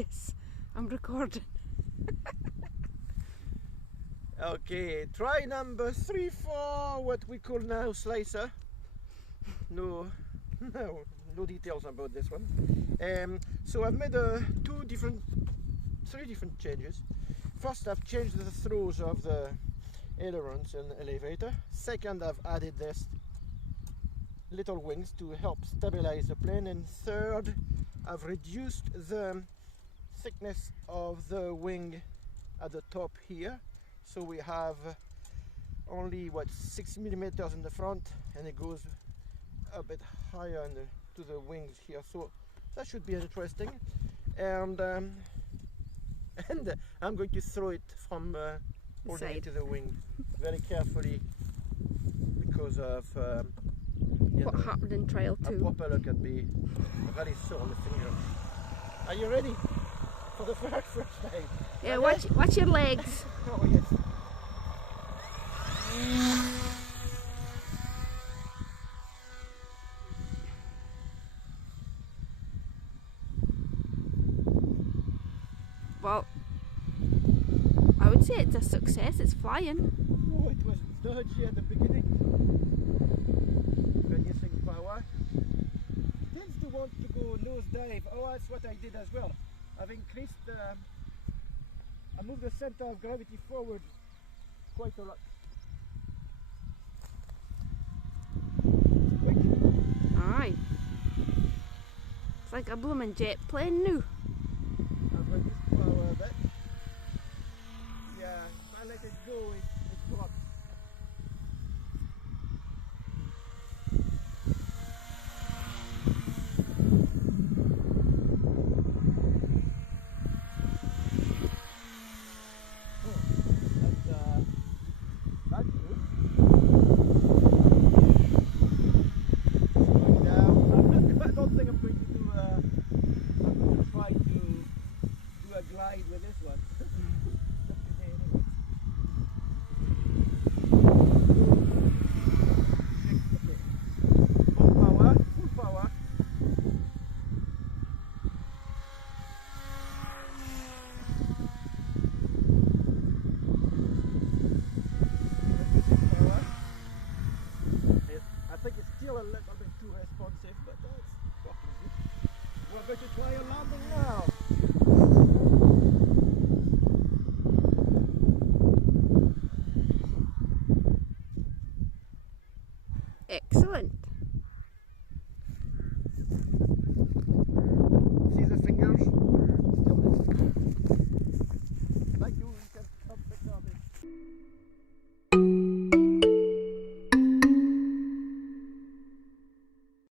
Yes, I'm recording. Okay, try number 3 for what we call now slicer. No details about this one. So I've made three different changes. First, I've changed the throws of the ailerons and elevator. Second, I've added this little wings to help stabilize the plane. And third, I've reduced the thickness of the wing at the top here. So we have only 6 millimeters in the front, and it goes a bit higher to the wings here. So that should be interesting. And and I'm going to throw it from all the way to the wing very carefully because of what happened in trial 2. A propeller can be very sore on the finger. Are you ready for the first time? Yeah, watch your legs. Oh yes. Well, I would say it's a success. It's flying. Oh, it was dodgy at the beginning. Reducing power. It tends to want to go nosedive. Oh, that's what I did as well. I've increased I moved the center of gravity forward quite a lot. Quick. Aye. It's like a blooming jet plane now. I've reduced power a bit. Yeah, if I let it go, it drops. That's good. I don't think I'm going to do I'm going to try to do a glide with this one. Not today anyway. Okay. Full power. I think it's still a little bit too responsive, but that's fucking good. We're going to try a landing now. Excellent.